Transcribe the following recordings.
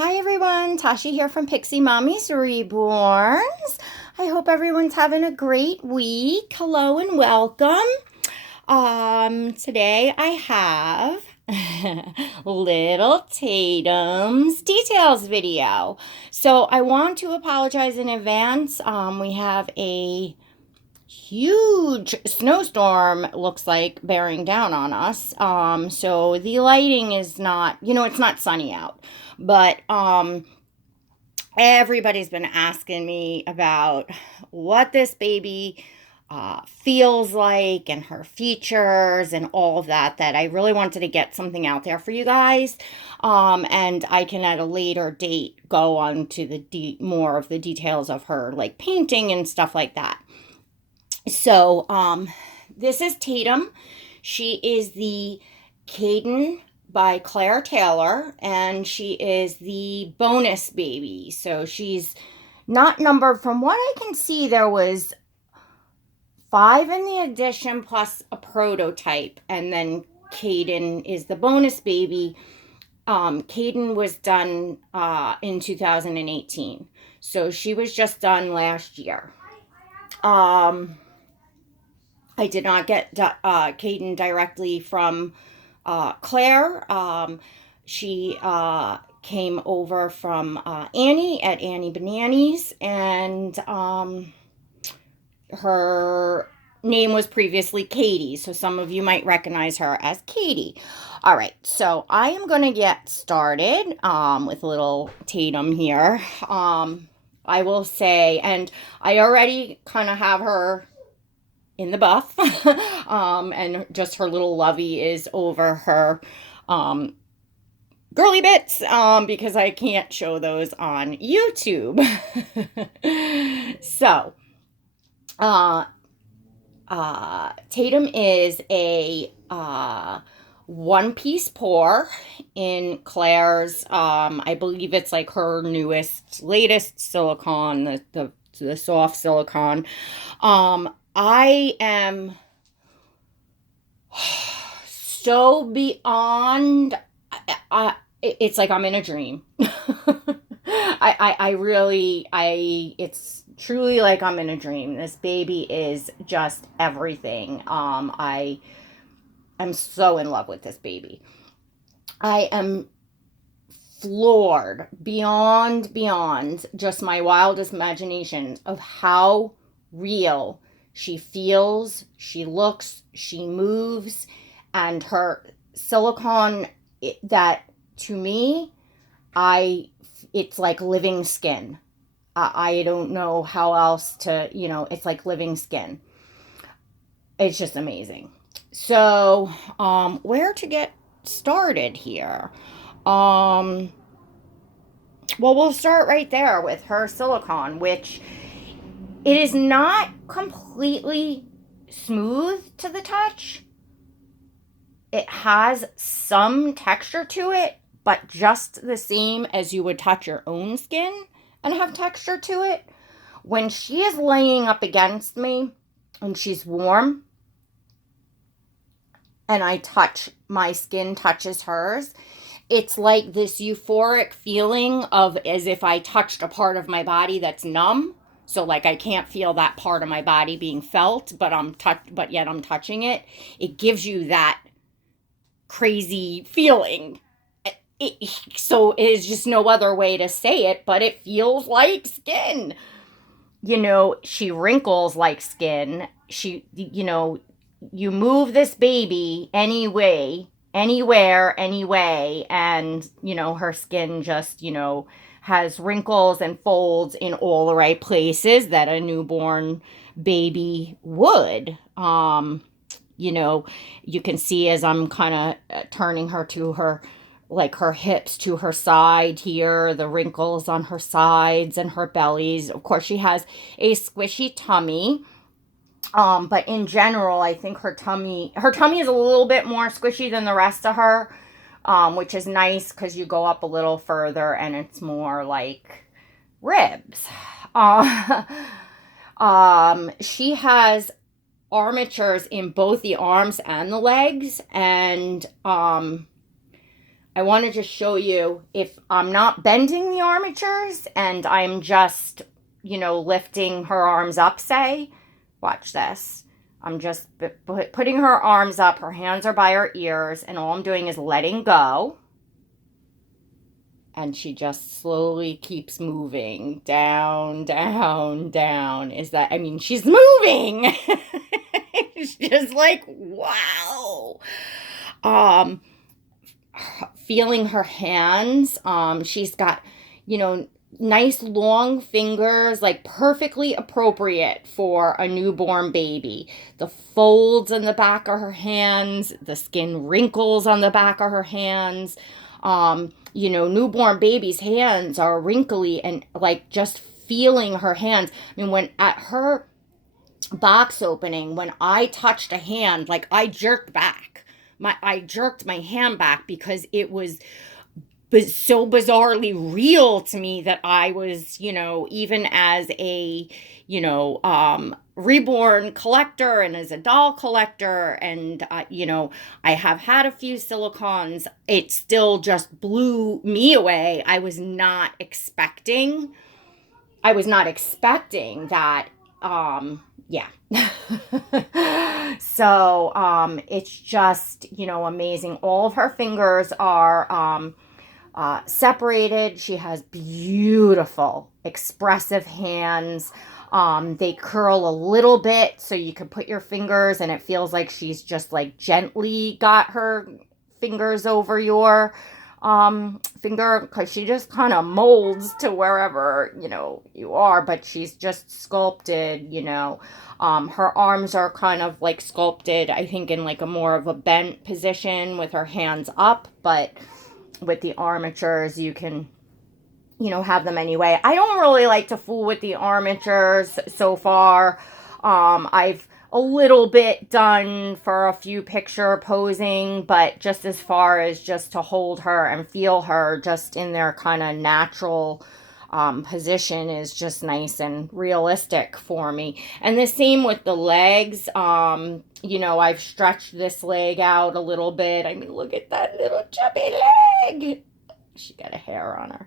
Hi everyone, Tashi here from Pixie Mommies Reborns. I hope everyone's having a great week. Hello and welcome. Today I have little Tatum's details video. So I want to apologize in advance. We have a huge snowstorm, looks like, bearing down on us. So the lighting is not, it's not sunny out, but everybody's been asking me about what this baby feels like and her features and all of that I really wanted to get something out there for you guys. And I can at a later date go on to the more of the details of her, like painting and stuff like that. So, this is Tatum. She is the Kayden by Claire Taylor, and she is the bonus baby. So she's not numbered. From what I can see, there was 5 in the edition plus a prototype, and then Kayden is the bonus baby. Kayden was done in 2018, so she was just done last year. I did not get Kayden directly from Claire. She came over from Annie at Annie Bananas, and her name was previously Katie, so some of you might recognize her as Katie. All right, so I am going to get started with little Tatum here. I will say, and I already kind of have her in the buff, and just her little lovey is over her girly bits, because I can't show those on YouTube. So, Tatum is a one-piece pour in Claire's, I believe it's like her latest silicone, the soft silicone. I am so beyond, it's like I'm in a dream. It's truly like I'm in a dream. This baby is just everything. I'm so in love with this baby. I am floored beyond just my wildest imagination of how real she feels, she looks, she moves, and her silicone, that to me, it's like living skin. I don't know how else to, it's like living skin. It's just amazing. So, where to get started here? Well, we'll start right there with her silicone, which it is not completely smooth to the touch. It has some texture to it, but just the same as you would touch your own skin and have texture to it. When she is laying up against me and she's warm and my skin touches hers, it's like this euphoric feeling of as if I touched a part of my body that's numb. So like I can't feel that part of my body being felt, but yet I'm touching it. It gives you that crazy feeling. So it is just no other way to say it, but it feels like skin. She wrinkles like skin. You move this baby anyway, anywhere, anyway, and, her skin just, has wrinkles and folds in all the right places that a newborn baby would. You can see as I'm kind of turning her to her, like her hips to her side here, the wrinkles on her sides and her bellies. Of course, she has a squishy tummy. But in general, I think her tummy is a little bit more squishy than the rest of her. Which is nice because you go up a little further and it's more like ribs. She has armatures in both the arms and the legs, and I want to just show you if I'm not bending the armatures and I'm just, lifting her arms up, say. Watch this. I'm just putting her arms up. Her hands are by her ears, and all I'm doing is letting go. And she just slowly keeps moving down, down, down. She's moving. It's just like, wow. Feeling her hands. She's got, nice long fingers, like perfectly appropriate for a newborn baby. The folds on the back of her hands, the skin wrinkles on the back of her hands. Newborn babies' hands are wrinkly, and like just feeling her hands. When at her box opening, when I touched a hand, like I jerked back. I jerked my hand back because it was so bizarrely real to me that I was, even as a, reborn collector and as a doll collector, and, I have had a few silicones. It still just blew me away. I was not expecting that. Yeah. So, it's just, amazing. All of her fingers are, separated. She has beautiful, expressive hands. They curl a little bit, so you can put your fingers, and it feels like she's just like gently got her fingers over your finger, because she just kind of molds to wherever you are, but she's just sculpted. Her arms are kind of like sculpted, I think, in like a more of a bent position with her hands up, but with the armatures, you can, have them anyway. I don't really like to fool with the armatures so far. I've a little bit done for a few picture posing, but just as far as just to hold her and feel her just in their kind of natural position is just nice and realistic for me. And the same with the legs. I've stretched this leg out a little bit. Look at that little chubby leg. She got a hair on her.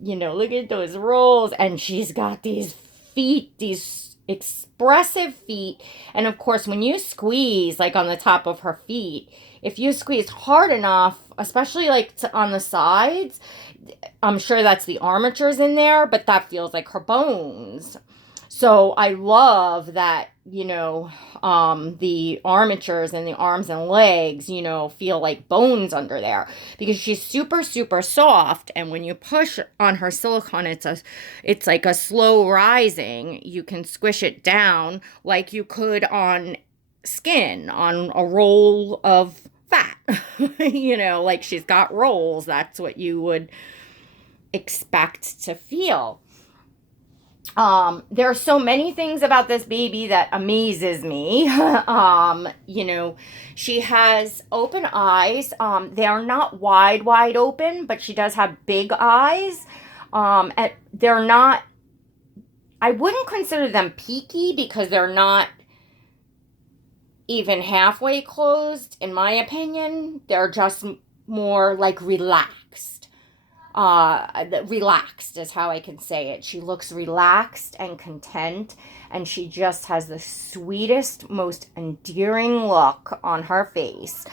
Look at those rolls. And she's got these feet, these expressive feet. And of course, when you squeeze, like on the top of her feet, if you squeeze hard enough, especially like on the sides, I'm sure that's the armatures in there, but that feels like her bones. So I love that, the armatures and the arms and legs, feel like bones under there, because she's super, super soft. And when you push on her silicone, it's like a slow rising. You can squish it down like you could on skin, on a roll of fat, like she's got rolls. That's what you would expect to feel. There are so many things about this baby that amazes me. She has open eyes. They are not wide open, but she does have big eyes. And they're not, I wouldn't consider them peaky, because they're not even halfway closed, in my opinion. They're just more like relaxed. Relaxed is how I can say it. She looks relaxed and content, and she just has the sweetest, most endearing look on her face.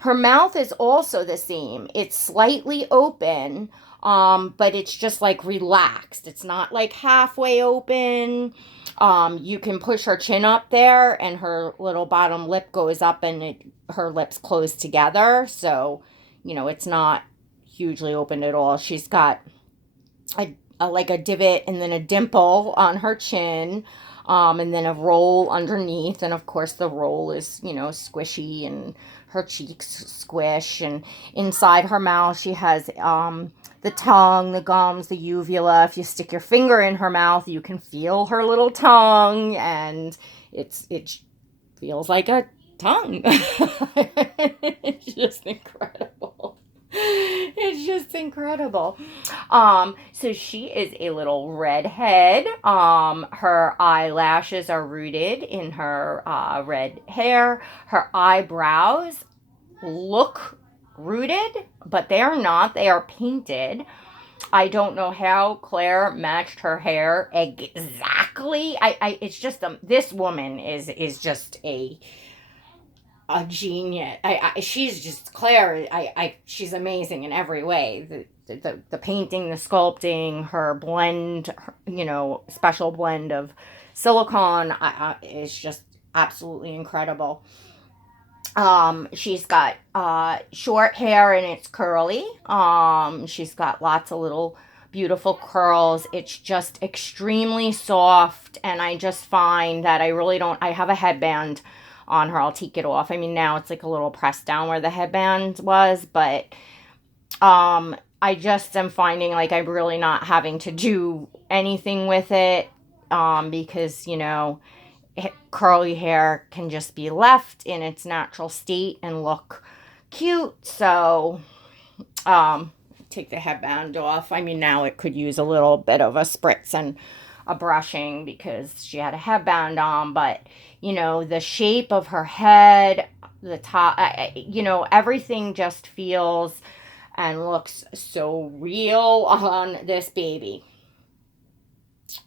Her mouth is also the same. It's slightly open, but it's just like relaxed. It's not like halfway open. You can push her chin up there, and her little bottom lip goes up, and her lips close together. So, it's not hugely open at all. She's got like a divot and then a dimple on her chin, and then a roll underneath. And of course, the roll is, squishy, and her cheeks squish. And inside her mouth, she has the tongue, the gums, the uvula. If you stick your finger in her mouth, you can feel her little tongue, and it feels like a tongue. It's just incredible. It's just incredible. So she is a little redhead. Her eyelashes are rooted in her red hair. Her eyebrows look rooted, but they are not. They are painted. I don't know how Claire matched her hair exactly. It's just this woman is just a genius. She's just Claire. She's amazing in every way. The painting, the sculpting, her blend, special blend of silicone is just absolutely incredible. She's got short hair and it's curly. She's got lots of little beautiful curls. It's just extremely soft, and I just find that I really don't. I have a headband on her. I'll take it off. I mean, now it's like a little pressed down where the headband was, but I just am finding like I'm really not having to do anything with it, because curly hair can just be left in its natural state and look cute. So, take the headband off. I mean, now it could use a little bit of a spritz and a brushing because she had a headband on, but the shape of her head, the top, everything just feels and looks so real on this baby.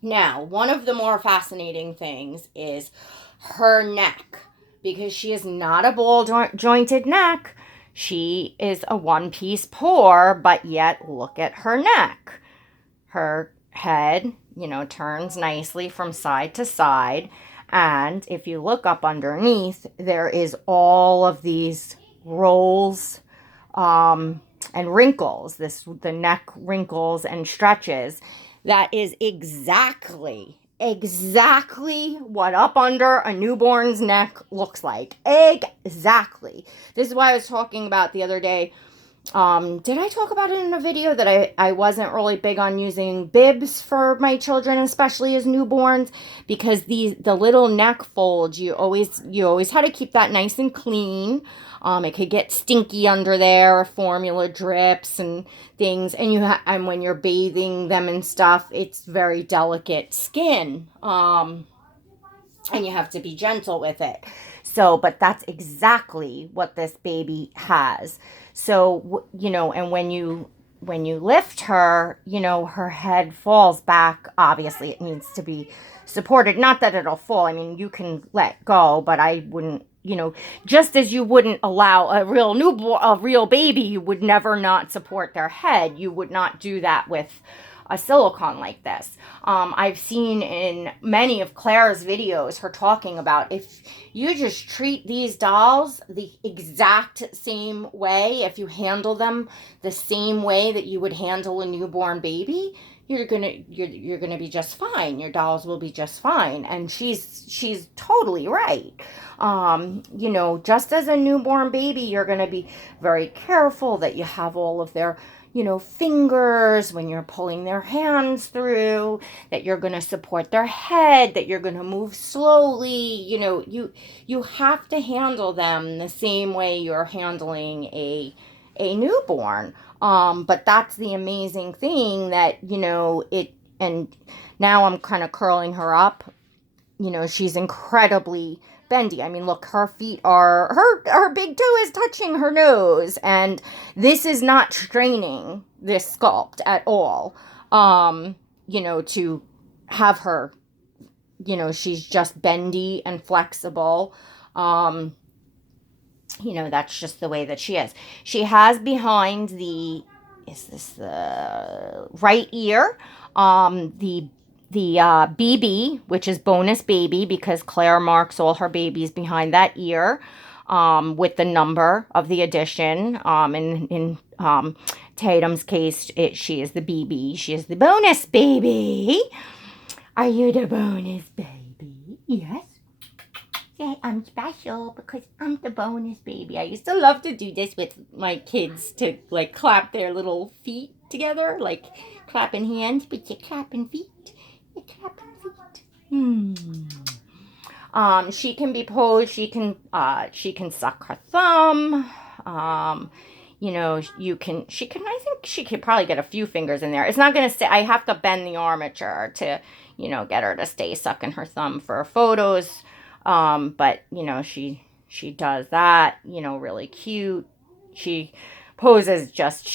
Now, one of the more fascinating things is her neck, because she is not a ball jointed neck. She is a one piece pour, but yet look at her neck. Her head, turns nicely from side to side. And if you look up underneath, there is all of these rolls, and wrinkles, the neck wrinkles and stretches. That is exactly what up under a newborn's neck looks like. Exactly. This is why I was talking about the other day. Did I talk about it in a video that I wasn't really big on using bibs for my children, especially as newborns, because the little neck folds, you always had to keep that nice and clean. It could get stinky under there, formula drips and things, and when you're bathing them and stuff, it's very delicate skin. And you have to be gentle with it. So, but that's exactly what this baby has. So, and when you lift her, her head falls back. Obviously, it needs to be supported. Not that it'll fall. I mean, you can let go, but I wouldn't, just as you wouldn't allow a real baby, you would never not support their head. You would not do that with a silicone like this. I've seen in many of Claire's videos her talking about, if you just treat these dolls the exact same way, if you handle them the same way that you would handle a newborn baby, you're gonna be just fine. Your dolls will be just fine. And she's totally right. Just as a newborn baby, you're gonna be very careful that you have all of their fingers when you're pulling their hands through, that you're going to support their head, that you're going to move slowly. You have to handle them the same way you're handling a newborn. But that's the amazing thing that, and now I'm kind of curling her up. She's incredibly bendy. I mean, look, her feet her big toe is touching her nose, and this is not straining this sculpt at all. To have her, she's just bendy and flexible. That's just the way that she is. She has behind is this the right ear? The BB, which is bonus baby, because Claire marks all her babies behind that ear, with the number of the edition. In Tatum's case, she is the BB. She is the bonus baby. Are you the bonus baby? Yes. Yeah, I'm special because I'm the bonus baby. I used to love to do this with my kids, to like clap their little feet together, like clapping hands, but you're clapping feet. She can be posed. She can suck her thumb. I think she could probably get a few fingers in there. It's not going to stay. I have to bend the armature to, get her to stay sucking her thumb for photos. But, she does that, really cute. poses. Just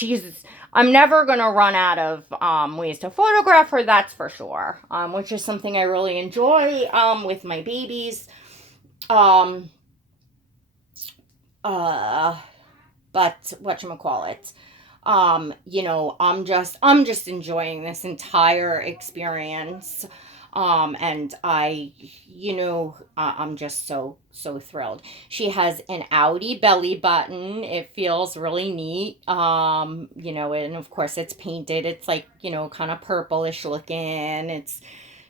I'm never gonna run out of ways to photograph her, that's for sure. Which is something I really enjoy with my babies. Um, uh, but whatchamacallit, I'm just enjoying this entire experience. And I'm just so thrilled. She has an outie belly button. It feels really neat. And of course it's painted. It's like, kind of purplish looking. It's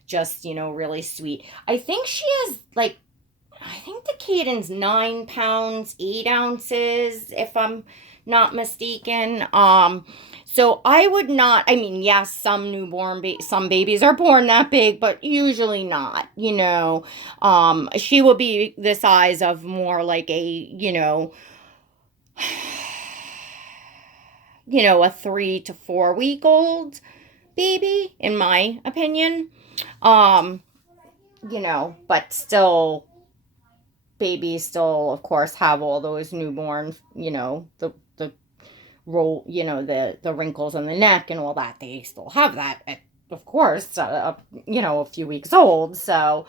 just, really sweet. I think the Kayden's 9 pounds, 8 ounces, if I'm not mistaken. So I would not. I mean, yes, some babies are born that big, but usually not. She will be the size of more like a 3 to 4 week old baby, in my opinion. Um, but still babies still of course have all those newborn, the roll, the wrinkles in the neck and all that. They still have that of course, a few weeks old. So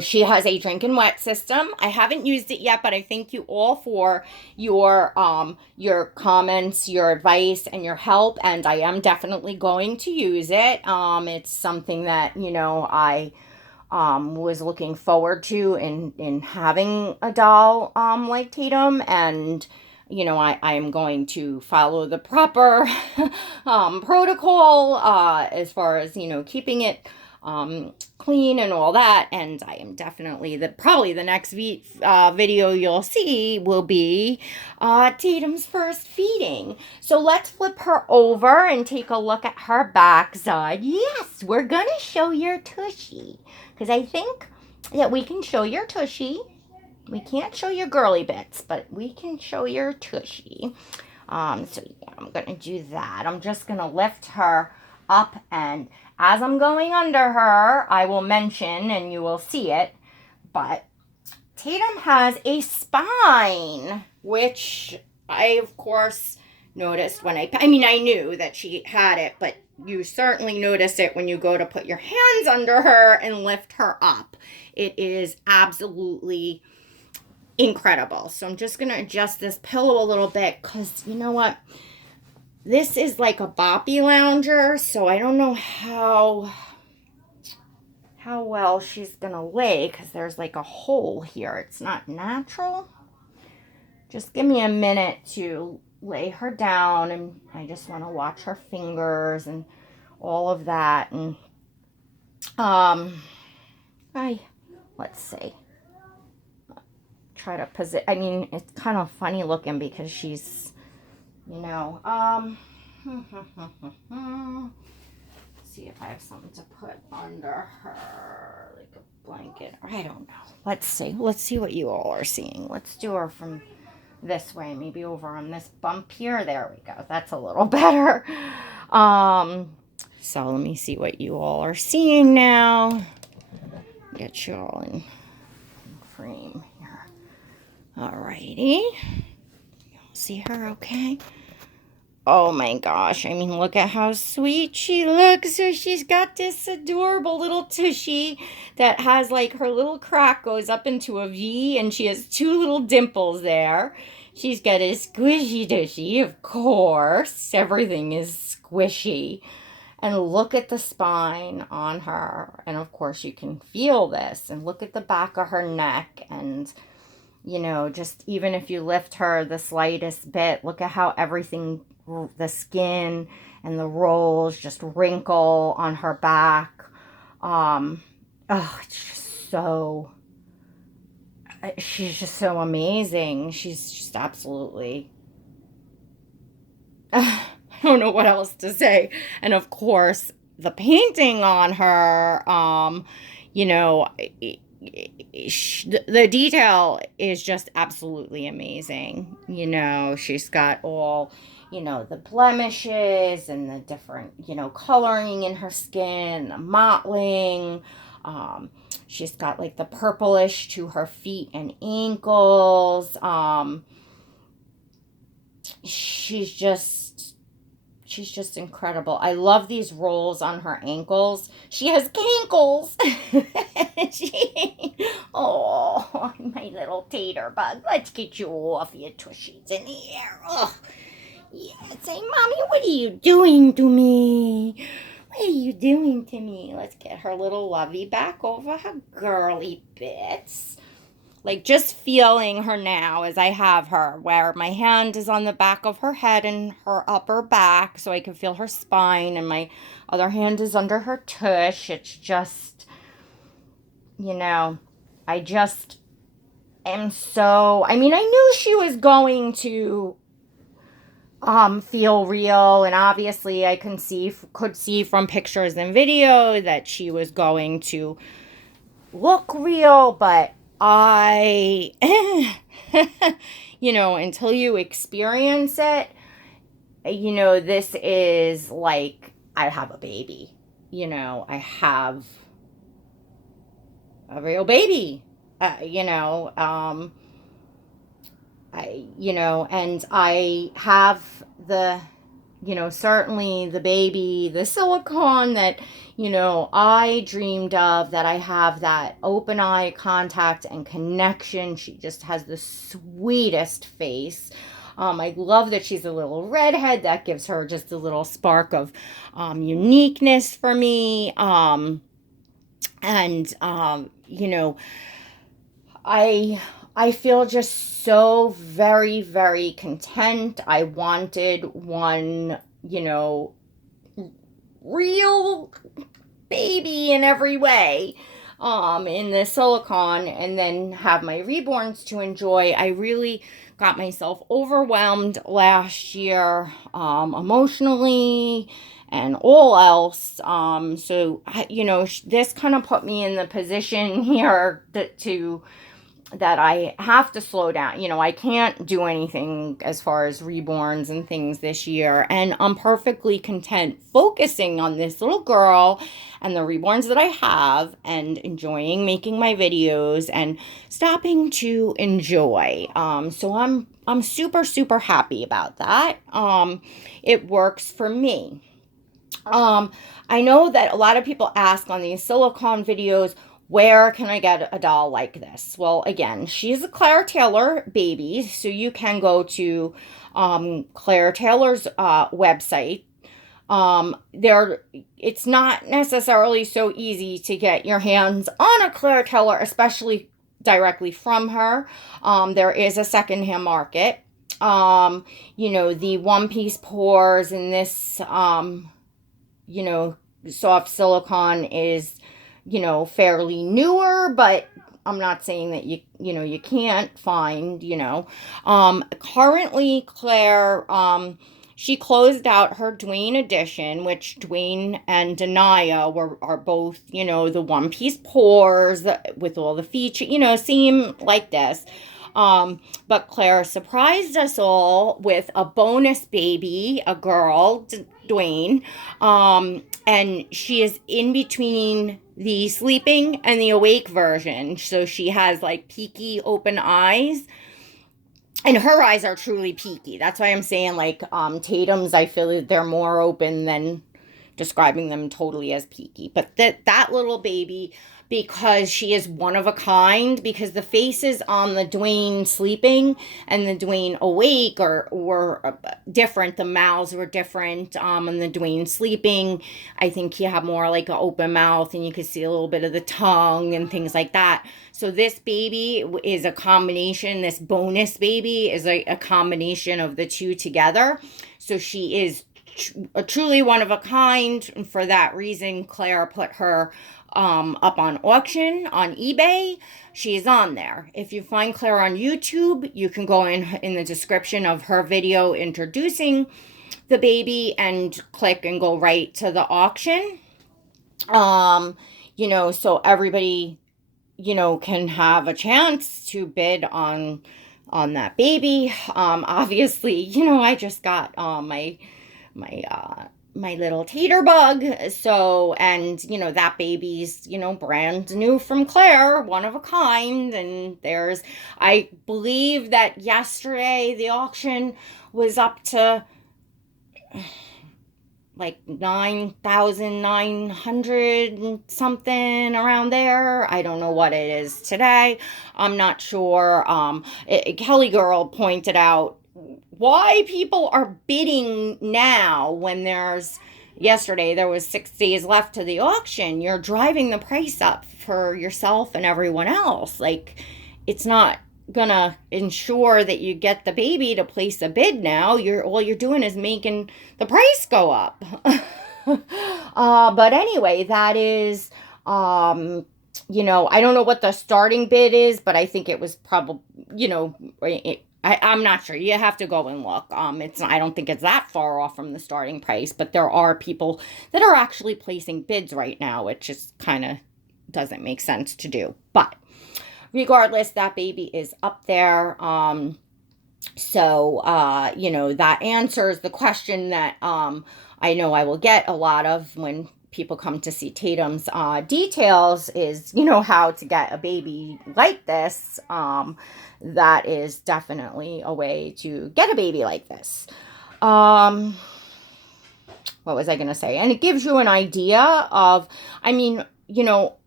she has a drink and wet system. I haven't used it yet, but I thank you all for your comments, your advice, and your help, and I am definitely going to use it. It's something that I was looking forward to in having a doll like Tatum, and I am going to follow the proper protocol as far as keeping it clean and all that. And I am definitely probably the next video you'll see will be Tatum's first feeding. So let's flip her over and take a look at her backside. Yes, we're gonna show your tushy, because I think that we can show your tushy. We can't show your girly bits, but we can show your tushy. So yeah, I'm gonna do that. I'm just gonna lift her up, and as I'm going under her, I will mention, and you will see it, but Tatum has a spine, which I, of course, noticed when I knew that she had it, but you certainly notice it when you go to put your hands under her and lift her up. It is absolutely incredible. So I'm just going to adjust this pillow a little bit, because you know what? This is like a boppy lounger, so I don't know how well she's going to lay, because there's like a hole here. It's not natural. Just give me a minute to lay her down, and I just want to watch her fingers and all of that. And let's see. Try to position. I mean, it's kind of funny looking because she's, see if I have something to put under her, like a blanket. I don't know. Let's see. Let's see what you all are seeing. Let's do her from this way, maybe over on this bump here. There we go. That's a little better. So let me see what you all are seeing now. Get you all in frame here. Alrighty. You'll see her okay? Oh my gosh, I mean, look at how sweet she looks. So she's got this adorable little tushy that has like her little crack goes up into a V, and she has 2 little dimples there. She's got a squishy tushy, of course. Everything is squishy. And look at the spine on her. And of course you can feel this. And look at the back of her neck. And just even if you lift her the slightest bit, look at how everything, the skin and the rolls just wrinkle on her back. It's just so, she's just so amazing. She's just absolutely, I don't know what else to say. And of course, the painting on her, the detail is just absolutely amazing. She's got all, the blemishes and the different, coloring in her skin, the mottling. She's got like the purplish to her feet and ankles. she's just she's just incredible. I love these rolls on her ankles. She has cankles. Oh, my little tater bug. Let's get you off your tushies in the air. Oh, yeah. Say, Mommy, what are you doing to me? What are you doing to me? Let's get her little lovey back over her girly bits. Like just feeling her now as I have her, where my hand is on the back of her head and her upper back so I can feel her spine, and my other hand is under her tush. It's just, I just am so, I mean, I knew she was going to feel real, and obviously I could see from pictures and video that she was going to look real, but I, until you experience it, this is like I have a baby. I have a real baby. And I have certainly the baby, the silicone that, I dreamed of, that I have that open eye contact and connection. She just has the sweetest face. I love that she's a little redhead. That gives her just a little spark of uniqueness for me. I feel just so very, very content. I wanted one, real baby in every way, in the silicone, and then have my reborns to enjoy. I really got myself overwhelmed last year, emotionally and all else. This kind of put me in the position here that I have to slow down. I can't do anything as far as reborns and things this year. And I'm perfectly content focusing on this little girl and the reborns that I have and enjoying making my videos and stopping to enjoy. So I'm super, super happy about that. It works for me. I know that a lot of people ask on these silicone videos, where can I get a doll like this? Well, again, she's a Claire Taylor baby, so you can go to Claire Taylor's website. It's not necessarily so easy to get your hands on a Claire Taylor, especially directly from her. There is a secondhand market. The one-piece pores in this, soft silicone is, fairly newer, but I'm not saying that you can't find, currently Claire, she closed out her Dwayne edition, which Dwayne and Denia are both, the one-piece pores with all the features, seem like this. But Claire surprised us all with a bonus baby, a girl, Dwayne, and she is in between the sleeping and the awake version. So she has like peaky open eyes, and her eyes are truly peaky. That's why I'm saying like Tatum's, I feel that they're more open than describing them totally as peaky. But that little baby, because she is one of a kind, because the faces on the Dwayne sleeping and the Dwayne awake were different. The mouths were different. And the Dwayne sleeping, I think he had more like an open mouth, and you could see a little bit of the tongue and things like that. So this baby is a combination. This bonus baby is a combination of the two together. So she is truly one of a kind. And for that reason, Claire put her up on auction on eBay. She is on there. If you find Claire on YouTube, you can go in the description of her video introducing the baby and click and go right to the auction. So everybody, can have a chance to bid on that baby. Obviously, I just got my my little tater bug. So, and that baby's, brand new from Claire, one of a kind. And I believe that yesterday the auction was up to like 9,900 something around there. I don't know what it is today. I'm not sure. Kelly Girl pointed out why people are bidding now when yesterday there was 6 days left to the auction. You're driving the price up for yourself and everyone else. Like, it's not gonna ensure that you get the baby to place a bid now. All you're doing is making the price go up. But anyway, that is, I don't know what the starting bid is, but I think it was probably, I'm not sure. You have to go and look. I don't think it's that far off from the starting price, but there are people that are actually placing bids right now, which just kind of doesn't make sense to do. But regardless, that baby is up there. So that answers the question that I know I will get a lot of when people come to see Tatum's details is, how to get a baby like this. That is definitely a way to get a baby like this. What was I going to say? And it gives you an idea of,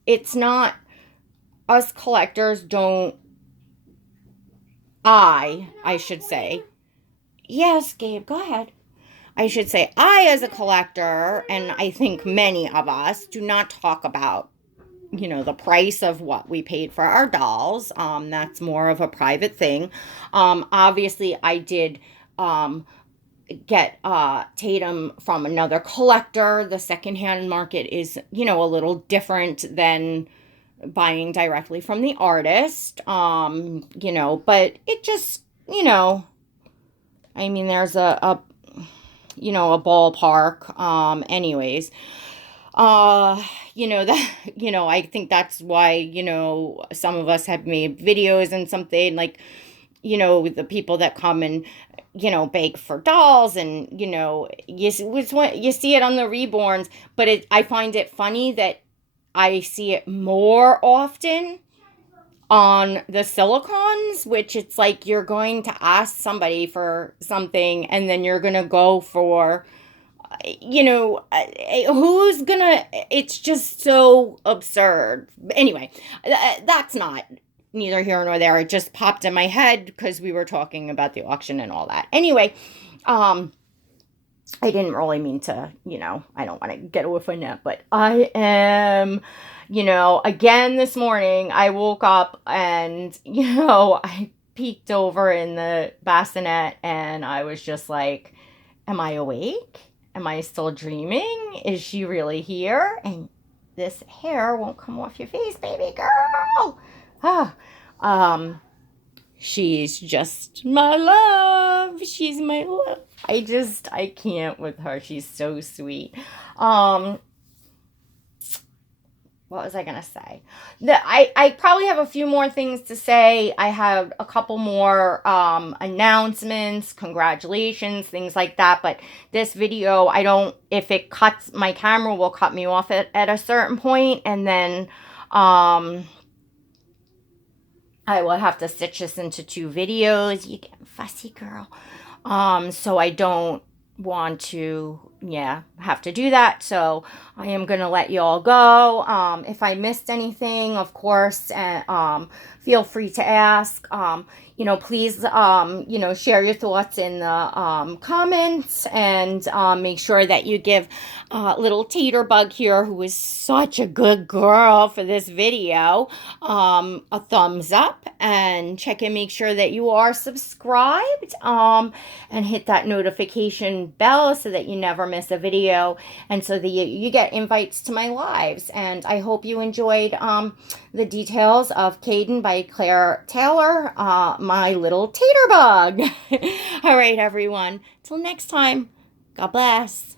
it's not, us collectors don't, I should say, yes, Gabe, go ahead. I should say, I, as a collector, and I think many of us, do not talk about, the price of what we paid for our dolls. That's more of a private thing. Obviously, I did get Tatum from another collector. The secondhand market is, a little different than buying directly from the artist. But it just, there's a ballpark. Anyways, I think that's why, some of us have made videos and something like, the people that come and, beg for dolls and, you see it on the reborns, but I find it funny that I see it more often on the silicones, which it's like you're going to ask somebody for something and then you're going to go for, it's just so absurd. Anyway, that's not neither here nor there. It just popped in my head because we were talking about the auction and all that. Anyway, I didn't really mean to, I don't want to get away from that, but I am, again this morning, I woke up and, I peeked over in the bassinet and I was just like, am I awake? Am I still dreaming? Is she really here? And this hair won't come off your face, baby girl. She's just my love. She's my love. I can't with her. She's so sweet. What was I going to say? I probably have a few more things to say. I have a couple more announcements, congratulations, things like that. But this video, if it cuts, my camera will cut me off at a certain point, and then I will have to stitch this into 2 videos. You get fussy, girl. So I don't want to, have to do that. So I am going to let you all go. If I missed anything, of course, feel free to ask. Please, share your thoughts in the comments, and make sure that you give little Tater Bug here, who is such a good girl for this video, a thumbs up, and check and make sure that you are subscribed, and hit that notification bell so that you never miss a video, and so that you get invites to my lives. And I hope you enjoyed the details of Kayden by Claire Taylor, my little tater bug. All right, everyone. Till next time. God bless.